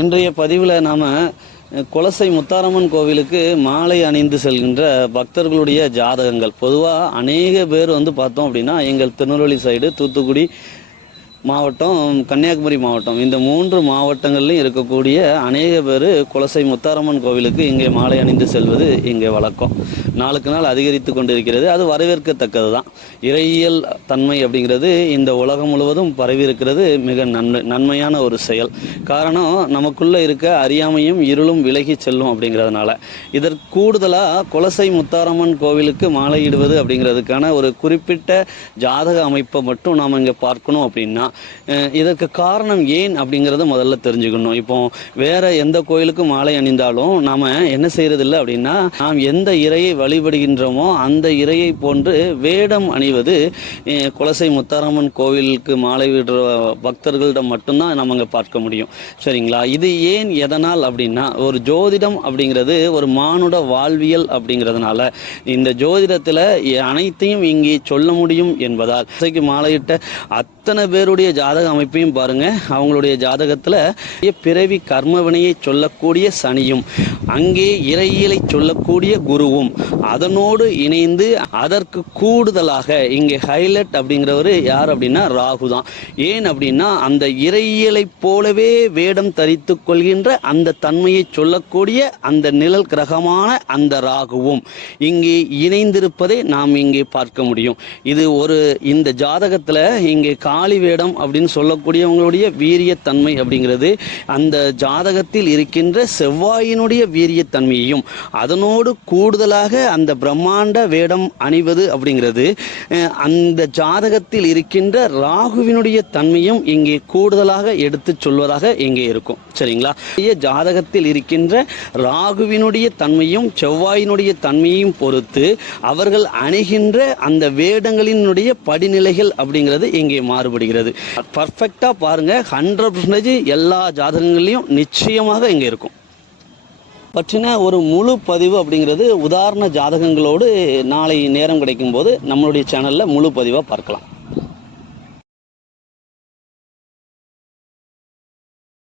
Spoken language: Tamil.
இன்றைய பதிவில் நாம் குலசை முத்தாரம்மன் கோவிலுக்கு மாலை அணிந்து செல்கின்ற பக்தர்களுடைய ஜாதகங்கள். பொதுவாக அநேக பேர் பார்த்தோம் அப்படின்னா எங்கள் திருநெல்வேலி சைடு, தூத்துக்குடி மாவட்டம், கன்னியாகுமரி மாவட்டம், இந்த 3 மாவட்டங்கள்லையும் இருக்கக்கூடிய அநேக பேர் குலசை முத்தாரம்மன் கோவிலுக்கு இங்கே மாலை அணிந்து செல்வது இங்கே வழக்கம். நாளுக்கு நாள் அதிகரித்து கொண்டிருக்கிறது. அது வரவேற்கத்தக்கது தான். இறையியல் தன்மை அப்படிங்கிறது இந்த உலகம் முழுவதும் பரவி இருக்கிறது. மிக நன்மையான ஒரு செயல். காரணம், நமக்குள்ளே இருக்க அறியாமையும் இருளும் விலகி செல்லும் அப்படிங்கிறதுனால. இதற்கு கூடுதலாக குலசை முத்தாரம்மன் கோவிலுக்கு மாலையிடுவது அப்படிங்கிறதுக்கான ஒரு குறிப்பிட்ட ஜாதக அமைப்பை மட்டும் நாம் இங்கே பார்க்கணும் அப்படின்னா, இதற்கு காரணம் ஏன் அப்படிங்கிறத முதல்ல தெரிஞ்சுக்கணும். இப்போ வேற எந்த கோயிலுக்கு மாலை அணிந்தாலும் நாம் என்ன செய்யறதில்லை அப்படின்னா, நாம் எந்த இறையை வழிபடுகின்றோமோ அந்த இறையை போன்று வேடம் அணிவது குலசை முத்தாரம்மன் கோவிலுக்கு மாலை விடுற பக்தர்களிடம் மட்டும்தான் நம்ம அங்கே பார்க்க முடியும். சரிங்களா? இது ஏன், எதனால் அப்படின்னா, ஒரு ஜோதிடம் அப்படிங்கிறது ஒரு மானுட வாழ்வியல் அப்படிங்கிறதுனால இந்த ஜோதிடத்தில் அனைத்தையும் இங்கே சொல்ல முடியும் என்பதால் மாலையிட்ட அத்தனை பேருடைய ஜாதக அமைப்பையும் பாருங்க. அவங்களுடைய ஜாதகத்தில் பிறவி கர்மவினையை சொல்லக்கூடிய சனியும், அங்கே இறையியலை சொல்லக்கூடிய குருவும், அதனோடு இணைந்து அதற்கு கூடுதலாக இங்கே ஹைலைட் அப்படிங்கிறவர் யார் அப்படின்னா ராகு தான். ஏன் அப்படின்னா, அந்த இறையியலை போலவே வேடம் தரித்து கொள்கின்ற அந்த தன்மையை சொல்லக்கூடிய அந்த நிழல் கிரகமான அந்த ராகுவும் இங்கே இணைந்திருப்பதை நாம் இங்கே பார்க்க முடியும். இது இந்த ஜாதகத்தில் இங்கே காளி வேடம் அப்படின்னு சொல்லக்கூடியவங்களுடைய வீரியத்தன்மை அப்படிங்கிறது அந்த ஜாதகத்தில் இருக்கின்ற செவ்வாயினுடைய வீரியத்தன்மையையும், அதனோடு கூடுதலாக அந்த பிரம்மாண்ட வேடம் அணிவது அப்படிங்கிறது அந்த ஜாதகத்தில் இருக்கின்ற ராகுவினுடைய தன்மையும் இங்கே கூடுதலாக எடுத்து சொல்வதாக இங்கே இருக்கும். சரிங்களா? ஜாதகத்தில் இருக்கின்ற ராகுவினுடைய தன்மையும் செவ்வாயினுடைய தன்மையும் பொறுத்து அவர்கள் அணுகின்ற அந்த வேடங்களினுடைய படிநிலைகள் அப்படிங்கிறது இங்கே மாறுபடுகிறது. பர்ஃபெக்டா பாருங்க. 100% எல்லா ஜாதகங்களையும் நிச்சயமாக இங்கே இருக்கும். பற்றின ஒரு முழு பதிவு அப்படிங்கிறது உதாரண ஜாதகங்களோடு நாளை நேரம் கிடைக்கும் போது நம்மளுடைய சேனலில் முழு பதிவாக பார்க்கலாம்.